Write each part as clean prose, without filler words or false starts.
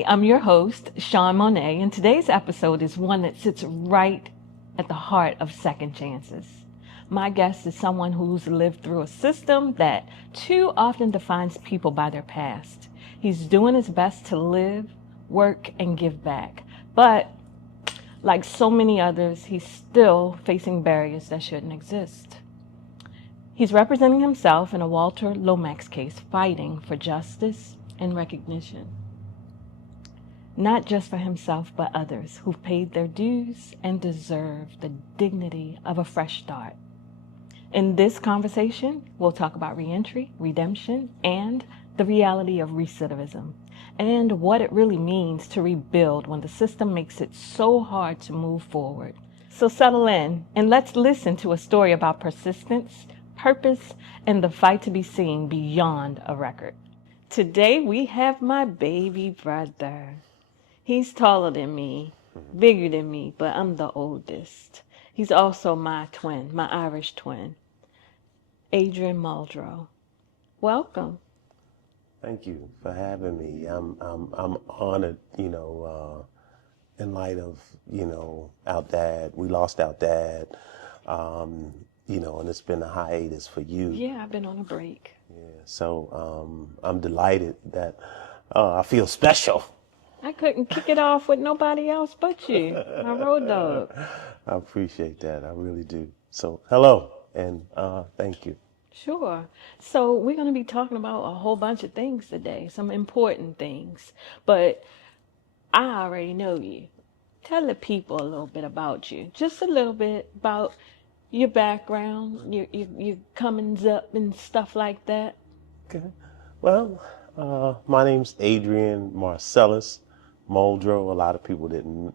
Hi, I'm your host, Shawne Mone, and today's episode is one that sits right at the heart of second chances. My guest is someone who's lived through a system that too often defines people by their past. He's doing his best to live, work, and give back. But like so many others, he's still facing barriers that shouldn't exist. He's representing himself in a Walter Lomax case, fighting for justice and recognition. Not just for himself, but others who've paid their dues and deserve the dignity of a fresh start. In this conversation, we'll talk about reentry, redemption, and the reality of recidivism, and what it really means to rebuild when the system makes it so hard to move forward. So settle in, and let's listen to a story about persistence, purpose, and the fight to be seen beyond a record. Today we have my baby brother. He's taller than me, bigger than me, but I'm the oldest. He's also my twin, my Irish twin, Adrian Muldrow. Welcome. Thank you for having me. I'm honored, in light of, our dad. We lost our dad, and it's been a hiatus for you. Yeah, I've been on a break. Yeah, so I'm delighted that I feel special. I couldn't kick it off with nobody else but you, my road dog. I appreciate that. I really do. So hello, and thank you. Sure. So we're going to be talking about a whole bunch of things today, some important things. But I already know you. Tell the people a little bit about you, just a little bit about your background, your comings up and stuff like that. Okay. Well, my name's Adrian Marcellus Muldrow. A lot of people didn't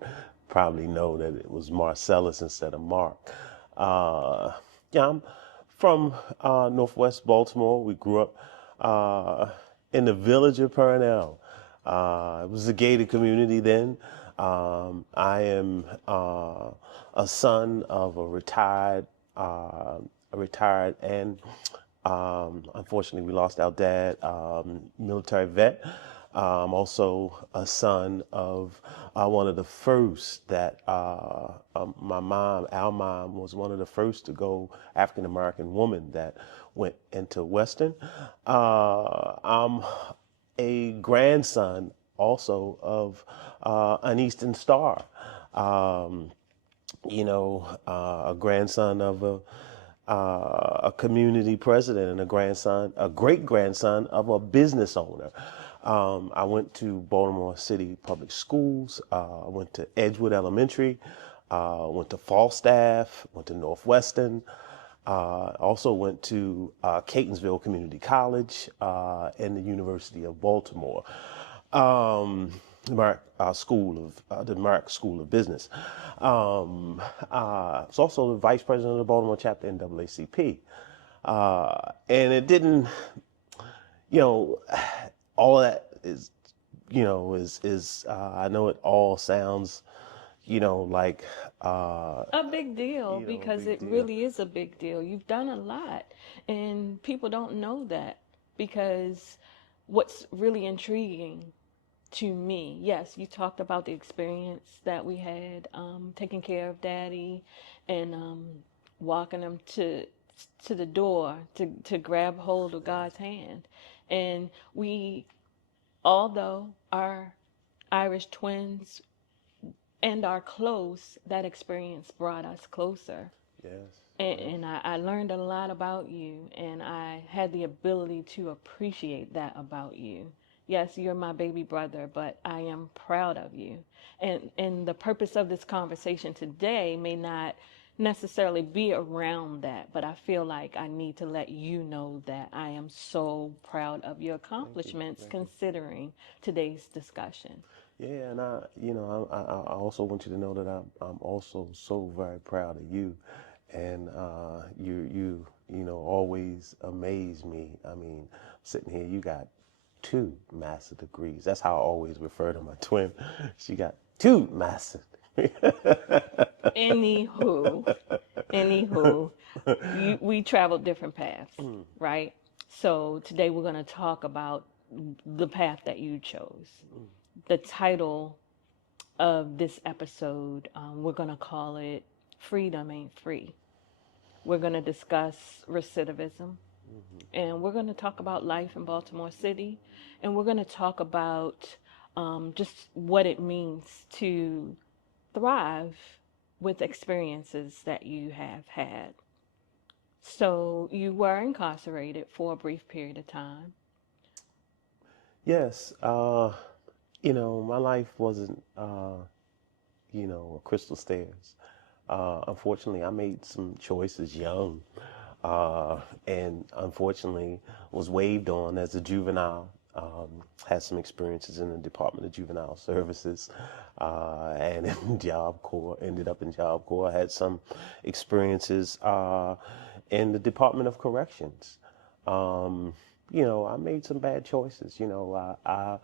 probably know that it was Marcellus instead of Mark. I'm from Northwest Baltimore. We grew up in the village of Purnell. It was a gated community then. I am a son of a retired and unfortunately we lost our dad, military vet. Also a son of one of the first that our mom was one of the first to go, African American woman that went into Western. I'm a grandson also of an Eastern Star, a grandson of a community president and a great grandson of a business owner. I went to Baltimore City Public Schools. I went to Edgewood Elementary. Went to Falstaff. Went to Northwestern. Also went to Catonsville Community College and the University of Baltimore. The Merrick School of Business. It's also the vice president of the Baltimore chapter NAACP. And it didn't, all that is, I know it all sounds, like A big deal, because it really is a big deal. You've done a lot, and people don't know that, because what's really intriguing to me, yes, you talked about the experience that we had, taking care of Daddy and walking him to the door to grab hold of God's hand. And we, although are Irish twins and are close, that experience brought us closer. yes. And I learned a lot about you, and I had the ability to appreciate that about you. Yes, you're my baby brother, but I am proud of you. And the purpose of this conversation today may not necessarily be around that, but I feel like I need to let you know that I am so proud of your accomplishments considering today's discussion. Yeah, and I also want you to know that I'm also so very proud of you, and always amaze me. I mean, sitting here, you got 2 master degrees. That's how I always refer to my twin. She got 2 master degrees. Anywho, we traveled different paths, right? So today we're going to talk about the path that you chose. the title of this episode, we're going to call it Freedom Ain't Free. We're going to discuss recidivism, and we're going to talk about life in Baltimore City, and we're going to talk about just what it means to thrive with experiences that you have had. So you were incarcerated for a brief period of time. Yes, my life wasn't, a crystal stairs. Unfortunately, I made some choices young, and unfortunately was waived on as a juvenile. Had some experiences in the Department of Juvenile Services, and in Job Corps. Ended up in Job Corps. Had some experiences in the Department of Corrections. Um, I made some bad choices. I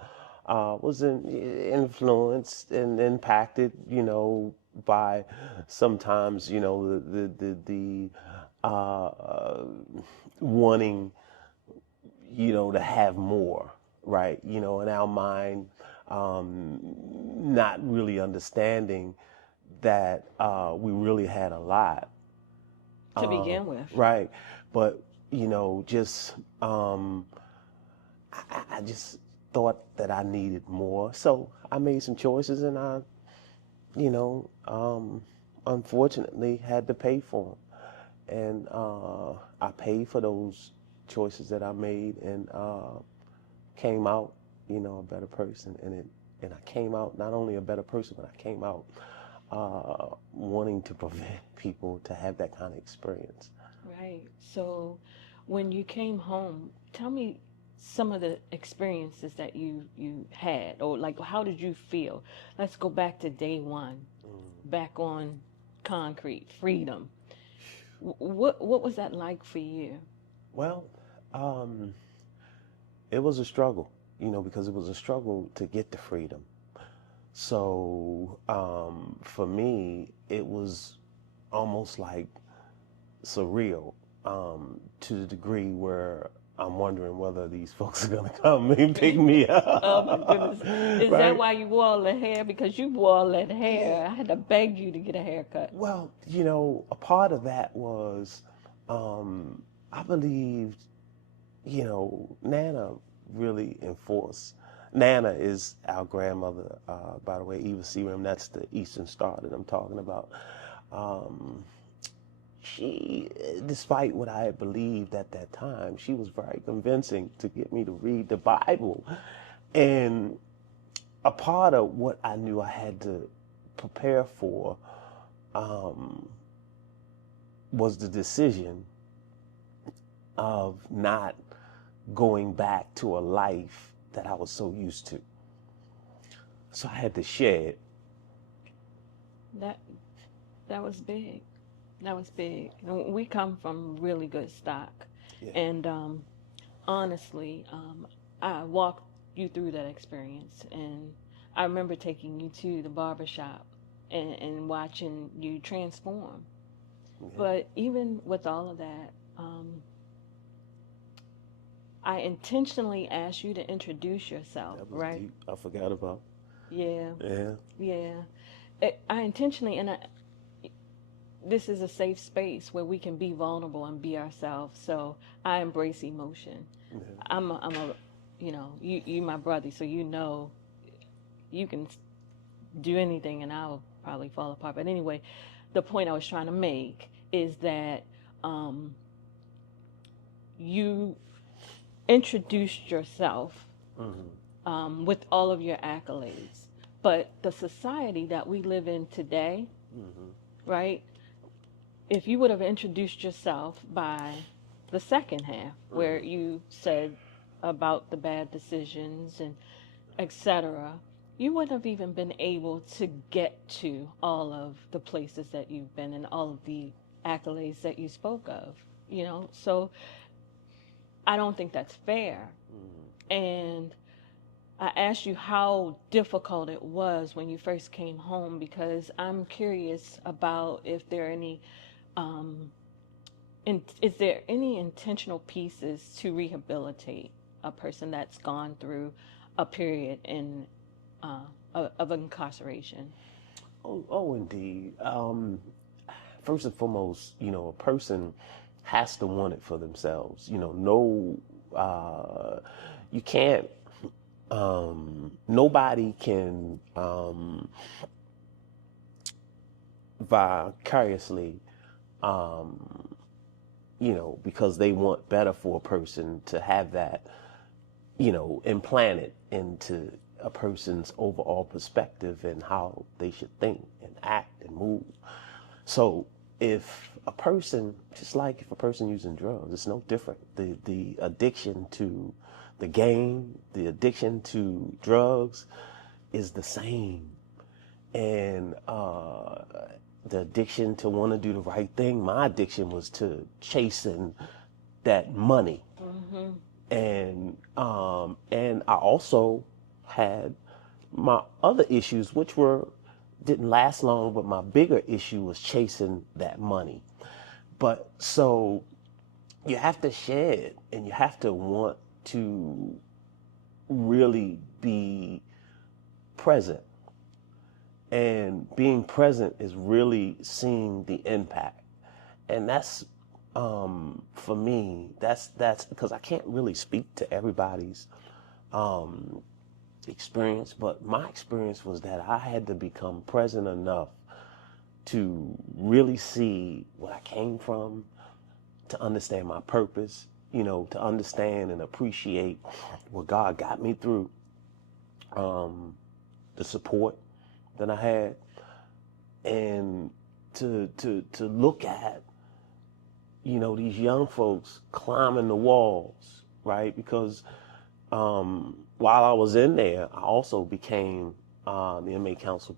was influenced and impacted, by sometimes, the wanting, to have more, right? In our mind, not really understanding that we really had a lot, To begin with. right? But just I just thought that I needed more, so I made some choices, and I, you know, um, unfortunately, had to pay for them. And I paid for those choices that I made, and came out, a better person. And I came out not only a better person, but I came out wanting to prevent people to have that kind of experience. Right. So when you came home, tell me some of the experiences that you had, or like how did you feel? Let's go back to day one, back on concrete, freedom. What was that like for you? Well, um, it was a struggle, because it was a struggle to get the freedom. So for me, it was almost like surreal, to the degree where I'm wondering whether these folks are going to come and pick me Oh my goodness. up. Is that Right? why you wore all the hair? Because you wore all that Yeah. hair. I had to beg you to get a haircut. Well, a part of that was, um, I believed, Nana really enforced. Nana is our grandmother, by the way, Eva Searam. That's the Eastern Star that I'm talking about. Um, she, despite what I had believed at that time, she was very convincing to get me to read the Bible. And a part of what I knew I had to prepare for, um, was the decision of not going back to a life that I was so used to. So I had to share it. That that was big. That was big. And we come from really good stock. Yeah. And honestly, I walked you through that experience. And I remember taking you to the barber shop and watching you transform. Yeah. But even with all of that, I intentionally asked you to introduce yourself, That was right? deep. I forgot about. Yeah, Yeah. yeah. I intentionally, and this is a safe space where we can be vulnerable and be ourselves. So I embrace emotion. Yeah. I'm a, you my brother, so you can do anything, and I'll probably fall apart. But anyway, the point I was trying to make is that um, you introduced yourself with all of your accolades, but the society that we live in today, right? If you would have introduced yourself by the second half, where you said about the bad decisions and etc., you wouldn't have even been able to get to all of the places that you've been and all of the accolades that you spoke of. So I don't think that's fair. And I asked you how difficult it was when you first came home, because I'm curious about if there are any um, is there any intentional pieces to rehabilitate a person that's gone through a period in of incarceration? Oh, indeed. First and foremost, a person has to want it for themselves. No, you can't. Nobody can vicariously, because they want better for a person to have that, implanted into a person's overall perspective and how they should think and act and move. So if a person, just like if a person using drugs, it's no different. The addiction to the game, the addiction to drugs is the same. And the addiction to want to do the right thing, my addiction was to chasing that money. Mm-hmm. And I also had my other issues, which didn't last long, but my bigger issue was chasing that money. But so you have to shed, and you have to want to really be present. And being present is really seeing the impact. And that's, for me, that's because I can't really speak to everybody's experience, but my experience was that I had to become present enough to really see what I came from, to understand my purpose, to understand and appreciate what God got me through, the support that I had, and to look at, these young folks climbing the walls, right? Because while I was in there, I also became the inmate council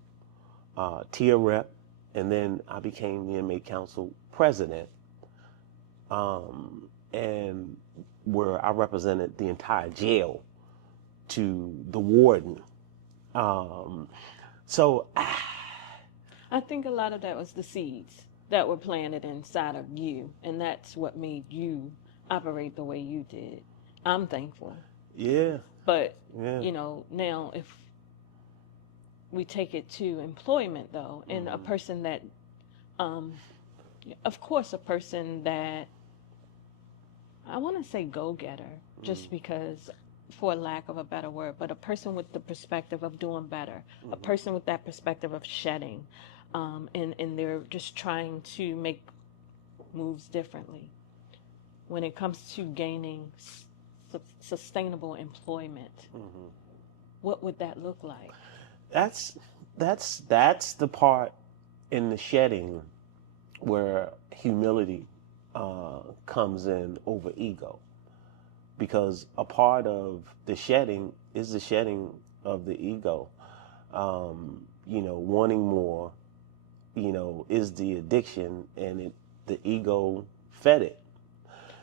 tier rep, and then I became the inmate council president, and where I represented the entire jail to the warden. So I think a lot of that was the seeds that were planted inside of you, and that's what made you operate the way you did. I'm thankful. Yeah. But, Yeah. now if we take it to employment, though, and a person that, of course, a person that, I want to say go-getter, just because, for lack of a better word, but a person with the perspective of doing better, a person with that perspective of shedding, and they're just trying to make moves differently. When it comes to gaining sustainable employment, what would that look like? That's the part in the shedding where humility comes in over ego, because a part of the shedding is the shedding of the ego. Wanting more, is the addiction, and the ego fed it.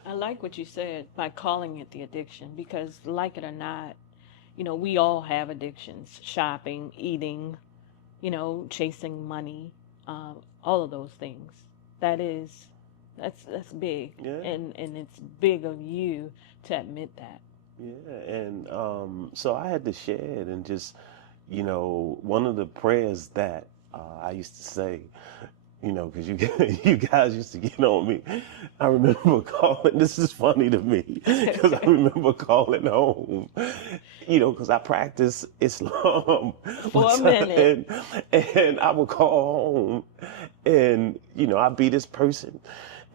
I like what you said by calling it the addiction, because like it or not, we all have addictions: shopping, eating, chasing money, all of those things. That's big. Yeah. And it's big of you to admit that. Yeah. And so I had to shed, and just, one of the prayers that I used to say, because you guys used to get on me. I remember calling, this is funny to me, because I remember calling home, because I practice Islam. For a minute. And I would call home, and, I'd be this person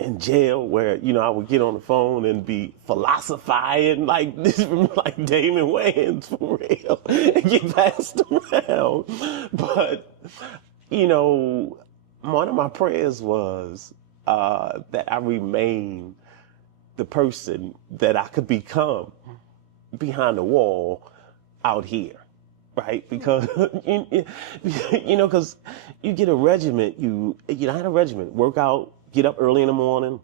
in jail where, I would get on the phone and be philosophizing like this, like Damon Wayans, for real, and get passed around. But, one of my prayers was that I remain the person that I could become behind the wall out here, right? Because because you get a regiment, I had a regiment, work out, get up early in the morning.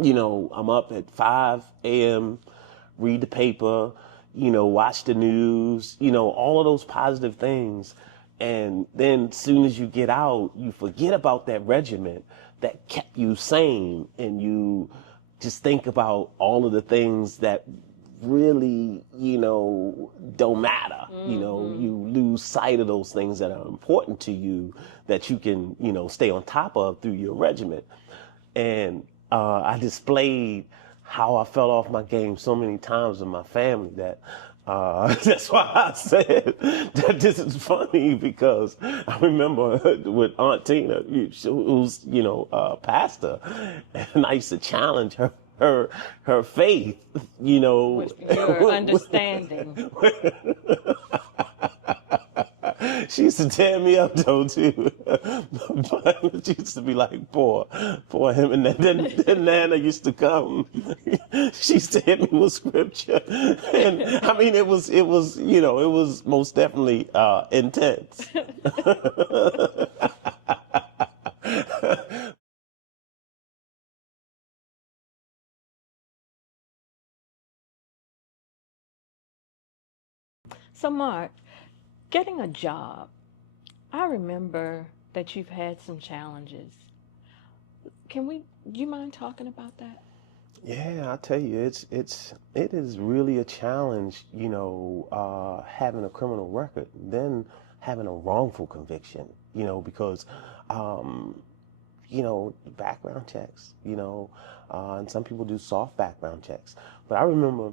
I'm up at 5 a.m., read the paper, watch the news, all of those positive things. And then as soon as you get out, you forget about that regiment that kept you sane, and you just think about all of the things that really, don't matter. You lose sight of those things that are important to you that you can, stay on top of through your regiment. And I displayed how I fell off my game so many times with my family that that's why I said that this is funny, because I remember with Aunt Tina, who's, pastor, and I used to challenge her faith, With your understanding. She used to tear me up though too, but she used to be like, poor him. And then Nana used to come. She used to hit me with scripture, and I mean it was most definitely intense. So, Mark, getting a job, I remember that you've had some challenges. Do you mind talking about that? Yeah, I tell you, it is really a challenge, having a criminal record, then having a wrongful conviction, because, background checks, and some people do soft background checks. But I remember,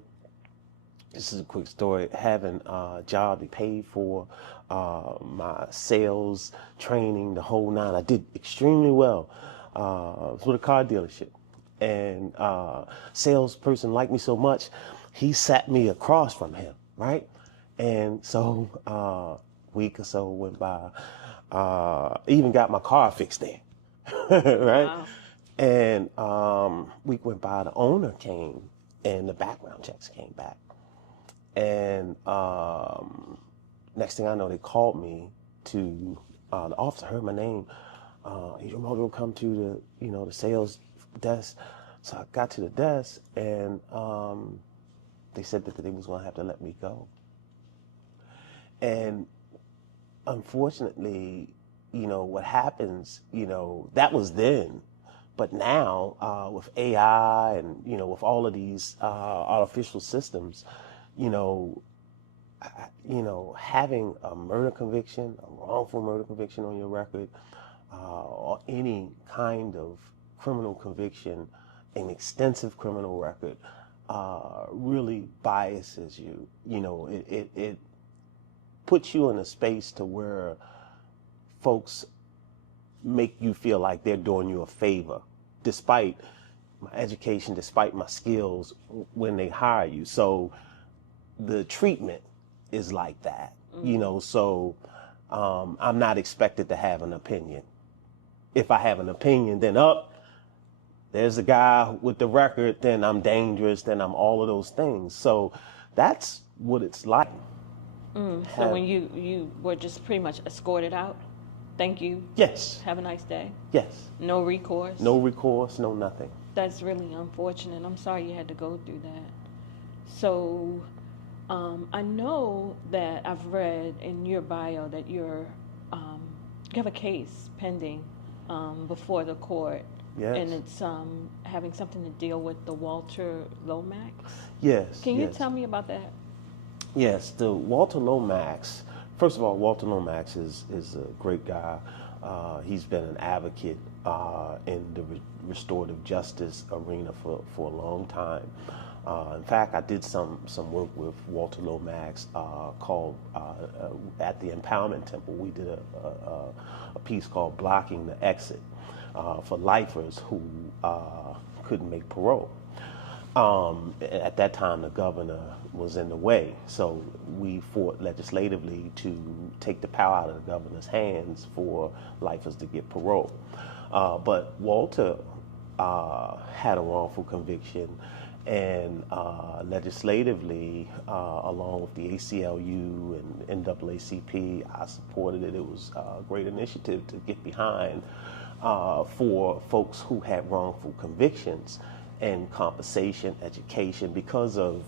this is a quick story, having a job they paid for, my sales training, the whole nine. I did extremely well. It was with a car dealership. And salesperson liked me so much, he sat me across from him, right? And so week or so went by. Even got my car fixed there, right? Wow. And week went by, the owner came, and the background checks came back. And next thing I know, they called me to the officer, heard my name. Adrian Muldrow, come to the sales desk. So I got to the desk, and they said that they was gonna have to let me go. And unfortunately, what happens, that was then. But now, with AI and, with all of these artificial systems, having a murder conviction, a wrongful murder conviction on your record, or any kind of criminal conviction, an extensive criminal record, really biases you. It puts you in a space to where folks make you feel like they're doing you a favor, despite my education, despite my skills, when they hire you. So the treatment is like that, so I'm not expected to have an opinion. If I have an opinion, then there's a guy with the record, then I'm dangerous, then I'm all of those things. So that's what it's like. So when you were just pretty much escorted out, thank you. Yes. Have a nice day. Yes. No recourse. No recourse, no nothing. That's really unfortunate. I'm sorry you had to go through that. So I know that I've read in your bio that you have a case pending before the court. Yes. And it's having something to deal with the Walter Lomax. Yes. Can you tell me about that? Yes, the Walter Lomax. First of all, Walter Lomax is a great guy. He's been an advocate in the restorative justice arena for a long time. In fact, I did some work with Walter Lomax called at the Empowerment Temple. We did a piece called "Blocking the Exit" for lifers who couldn't make parole. At that time, the governor was in the way, so we fought legislatively to take the power out of the governor's hands for lifers to get parole. But Walter had a wrongful conviction, and legislatively, along with the ACLU and NAACP, I supported it. It was a great initiative to get behind for folks who had wrongful convictions, and compensation, education, because of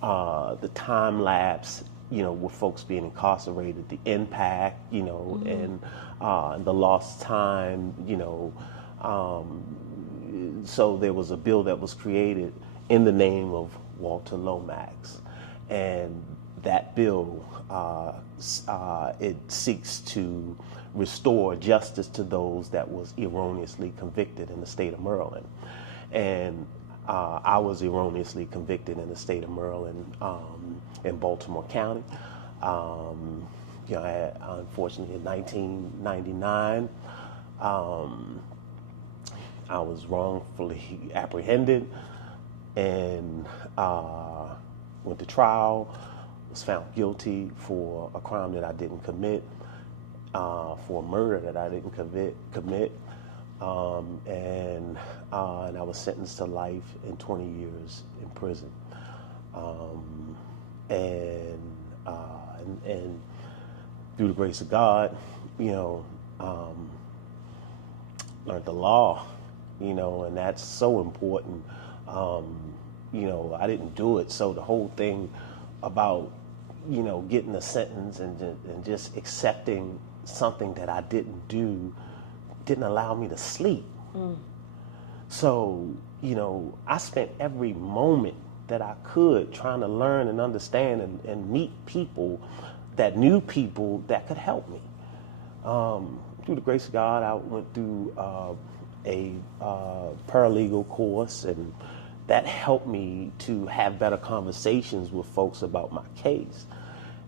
the time lapse, with folks being incarcerated, the impact, and the lost time, so there was a bill that was created in the name of Walter Lomax, and that bill it seeks to restore justice to those that was erroneously convicted in the state of Maryland. And I was erroneously convicted in the state of Maryland, in Baltimore County. Unfortunately, in 1999, I was wrongfully apprehended and went to trial, was found guilty for a crime that I didn't commit, for a murder that I didn't commit, and I was sentenced to life and 20 years in prison. And through the grace of God, learned the law, and that's so important. I didn't do it, so the whole thing about, getting a sentence and just accepting something that I didn't do didn't allow me to sleep. So, I spent every moment that I could trying to learn and understand and meet people that knew people that could help me. Through the grace of God, I went through a paralegal course, and that helped me to have better conversations with folks about my case.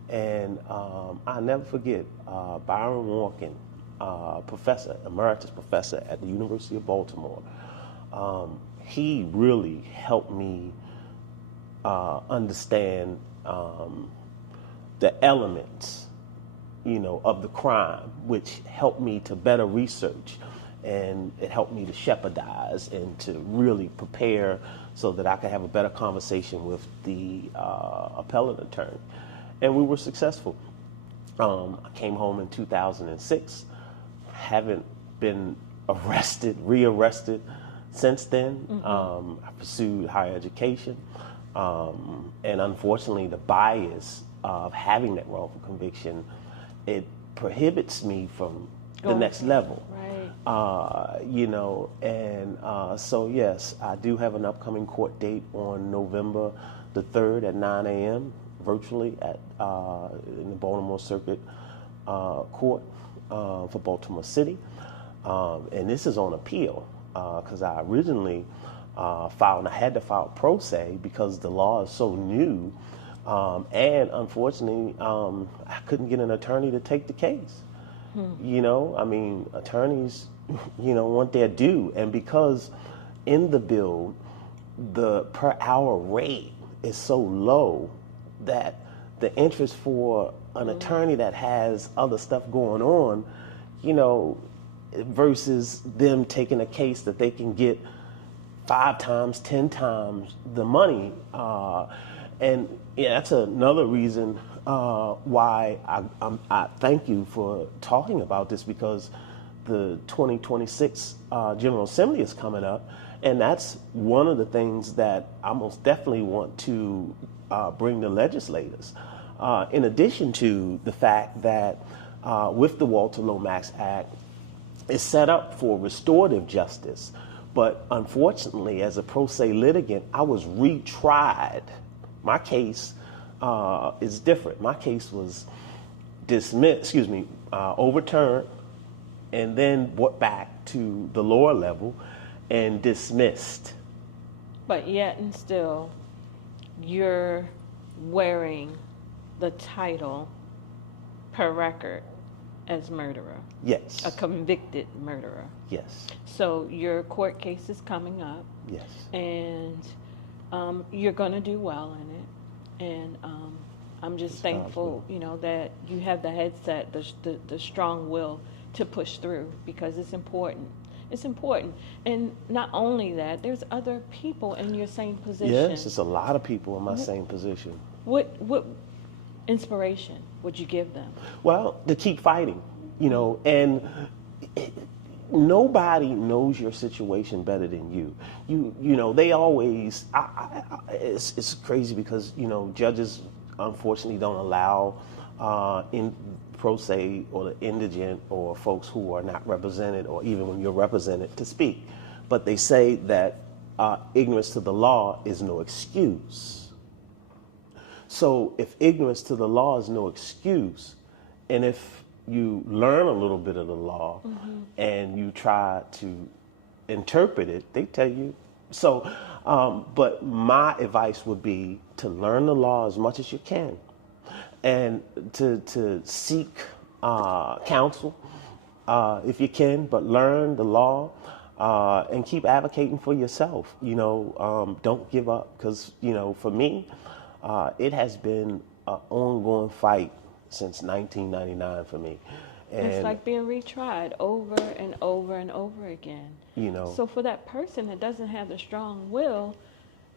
And I'll never forget Byron Walken, professor, emeritus professor at the University of Baltimore. He really helped me understand the elements, of the crime, which helped me to better research, and it helped me to shepherdize and to really prepare so that I could have a better conversation with the appellate attorney. And we were successful. I came home in 2006, haven't been rearrested since then. I pursued higher education, and unfortunately the bias of having that wrongful conviction, it prohibits me from the next level. Right. So yes, I do have an upcoming court date on November the 3rd at 9 a.m. virtually at in the Baltimore Circuit Court for Baltimore City, and this is on appeal because I originally I had to file pro se because the law is so new, and unfortunately I couldn't get an attorney to take the case. Attorneys, want their due, and because in the bill the per hour rate is so low that the interest for an attorney that has other stuff going on, versus them taking a case that they can get 5 times, 10 times the money. And that's another reason why I thank you for talking about this, because the 2026 General Assembly is coming up, and that's one of the things that I most definitely want to bring to legislators. In addition to the fact that with the Walter Lomax Act, it's set up for restorative justice, but unfortunately, as a pro se litigant, I was retried. My case is different. My case was overturned, and then brought back to the lower level and dismissed. But yet and still, you're wearing the title per record as murderer. Yes. A convicted murderer. Yes. So your court case is coming up. Yes. And you're going to do well in it. And I'm just thankful, that you have the headset, the strong will to push through, because it's important. It's important. And not only that, there's other people in your same position. Yes, it's a lot of people in my same position. What inspiration would you give them? Well, to keep fighting, and nobody knows your situation better than you. They always, it's crazy because, judges unfortunately don't allow in pro se or the indigent or folks who are not represented, or even when you're represented, to speak. But they say that ignorance to the law is no excuse. So if ignorance to the law is no excuse, and if you learn a little bit of the law and you try to interpret it, they tell you. So, but my advice would be to learn the law as much as you can, and to seek counsel if you can, but learn the law and keep advocating for yourself. Don't give up, because for me, it has been an ongoing fight since 1999 for me. And it's like being retried over and over and over again. So for that person that doesn't have the strong will,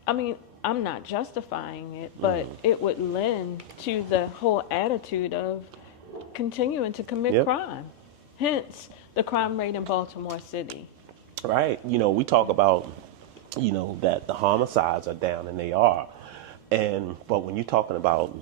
I mean, I'm not justifying it, but it would lend to the whole attitude of continuing to commit crime. Hence, the crime rate in Baltimore City. Right. We talk about, that the homicides are down, and they are. But when you're talking about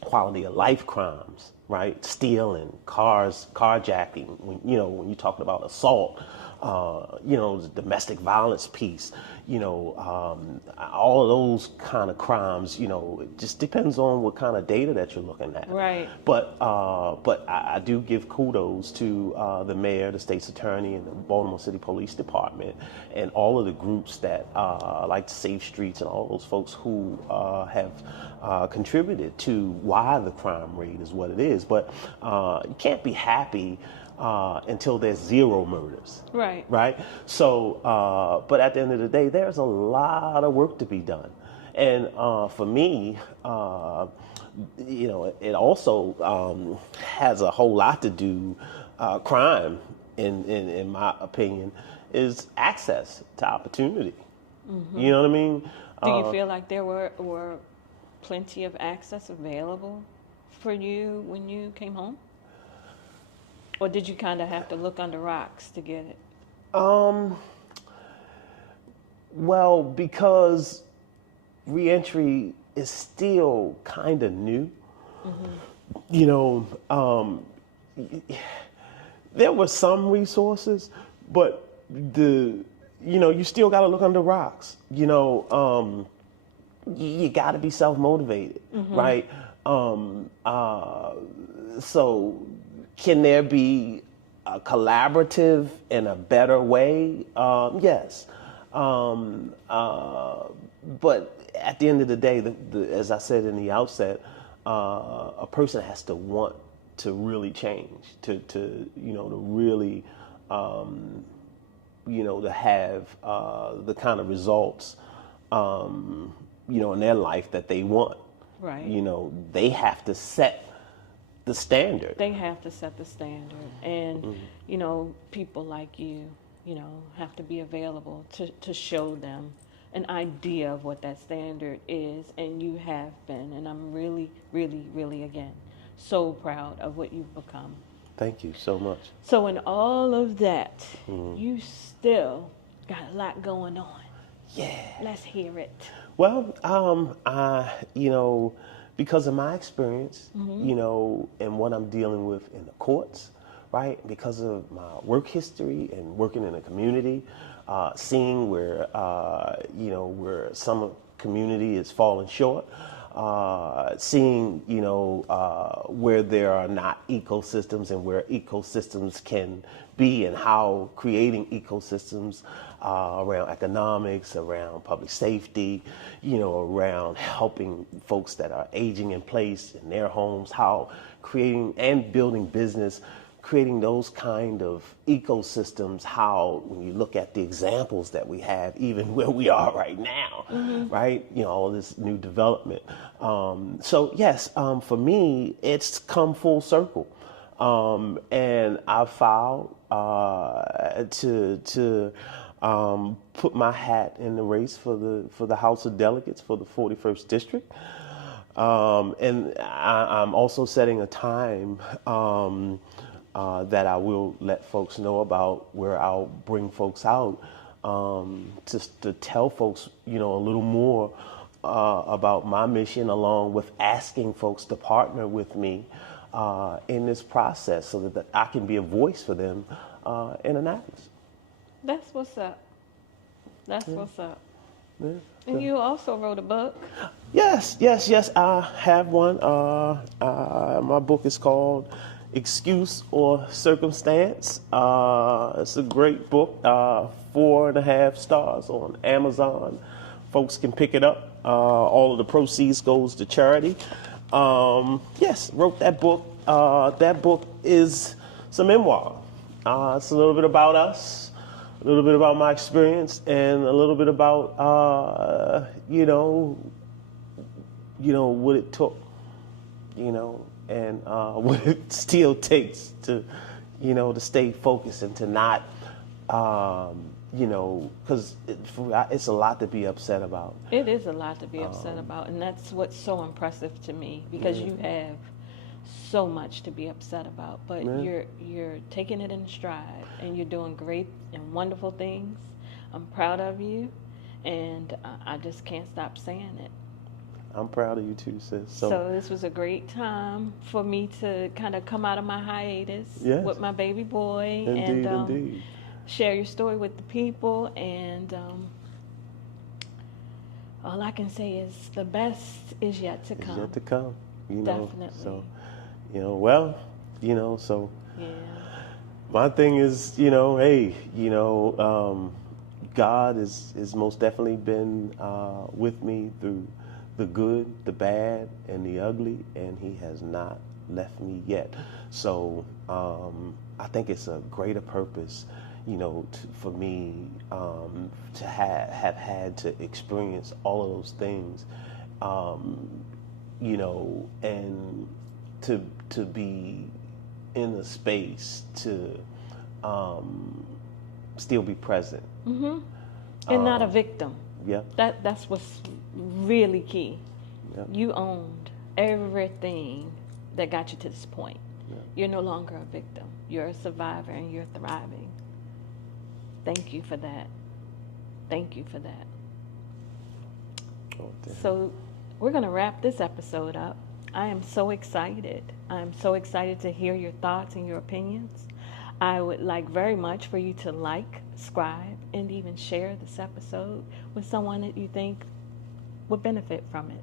quality of life crimes, right? Stealing, carjacking, when you're talking about assault, the domestic violence piece, all of those kind of crimes, it just depends on what kind of data that you're looking at. Right. But I do give kudos to the mayor, the state's attorney, and the Baltimore City Police Department, and all of the groups that like Safe Streets, and all those folks who have contributed to why the crime rate is what it is. But you can't be happy until there's zero murders. Right. Right. So, but at the end of the day, there's a lot of work to be done. And for me, it also has a whole lot to do, crime, in my opinion, is access to opportunity. You know what I mean? Do you feel like there were plenty of access available for you when you came home? Or did you kind of have to look under rocks to get it? Well, because reentry is still kind of new. There were some resources, but you still got to look under rocks. You got to be self-motivated, right? So can there be a collaborative and a better way? Yes. But at the end of the day, as I said in the outset, a person has to want to really change, to really, to have the kind of results, in their life that they want. Right. They have to set the standard. They have to set the standard. And, people like you, have to be available to show them an idea of what that standard is. And you have been. And I'm really, really, really, again, so proud of what you've become. Thank you so much. So in all of that, you still got a lot going on. Yeah. Let's hear it. Well, because of my experience, and what I'm dealing with in the courts, right? Because of my work history and working in a community, seeing where, where some community is falling short, seeing, where there are not ecosystems and where ecosystems can be, and how creating ecosystems around economics, around public safety, around helping folks that are aging in place in their homes, how creating and building business, creating those kind of ecosystems, how when you look at the examples that we have, even where we are right now, right? All this new development. So yes, for me, it's come full circle. And I filed to put my hat in the race for the House of Delegates for the 41st District. And I'm also setting a time that I will let folks know about, where I'll bring folks out just to tell folks, a little more about my mission, along with asking folks to partner with me in this process, so that I can be a voice for them in Annapolis. That's what's up. That's what's up. Yeah. And you also wrote a book. Yes. I have one. My book is called Excuse or Circumstance. It's a great book. 4.5 stars on Amazon. Folks can pick it up. All of the proceeds goes to charity. Yes, wrote that book. That book is some memoir. It's a little bit about us, a little bit about my experience, and a little bit about what it took, and what it still takes to, to stay focused and to not, because it's a lot to be upset about. It is a lot to be upset about, and that's what's so impressive to me, because you have so much to be upset about, but you're taking it in stride, and you're doing great and wonderful things. I'm proud of you, and I just can't stop saying it. I'm proud of you too, sis. So this was a great time for me to kind of come out of my hiatus with my baby boy, indeed. Share your story with the people, and all I can say is the best is yet to come. It's yet to come, Definitely. So, so Yeah. my thing is, hey, God is most definitely been with me through the good, the bad, and the ugly, and He has not left me yet. So I think it's a greater purpose, for me to have had to experience all of those things, and to be in a space to still be present. Mm-hmm. And not a victim. Yeah. That's what's really key. Yeah. You owned everything that got you to this point. Yeah. You're no longer a victim. You're a survivor, and you're thriving. Thank you for that. Thank you for that. Oh, so we're going to wrap this episode up. I am so excited. I'm so excited to hear your thoughts and your opinions. I would like very much for you to like, subscribe, and even share this episode with someone that you think would benefit from it.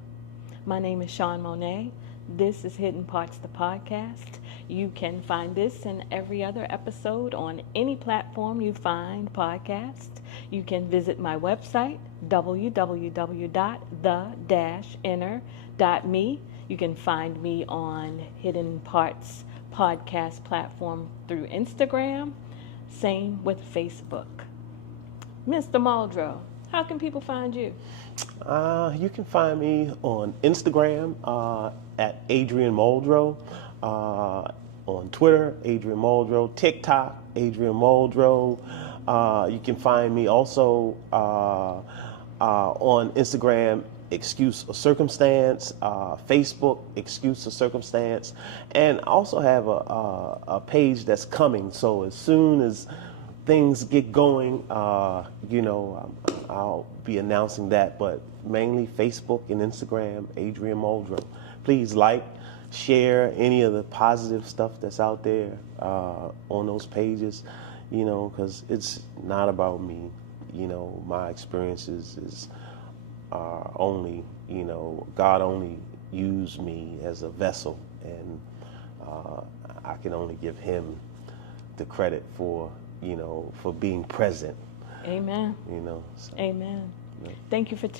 My name is Shawne Mone. This is Hidden Parts, the podcast. You can find this and every other episode on any platform you find podcasts. You can visit my website, www.the-inner.me. You can find me on Hidden Parts podcast platform through Instagram. Same with Facebook. Mr. Muldrow, how can people find you? You can find me on Instagram at Adrian Muldrow, on Twitter, Adrian Muldrow, TikTok, Adrian Muldrow. You can find me also on Instagram, Excuse or Circumstance, Facebook, Excuse or Circumstance, and I also have a page that's coming. So as soon as things get going, I'll be announcing that, but mainly Facebook and Instagram, Adrian Muldrow. Please like, share any of the positive stuff that's out there on those pages, because it's not about me. My experiences are only, God only used me as a vessel, and I can only give Him the credit for being present. Amen. So, Amen. yeah. Thank you for tuning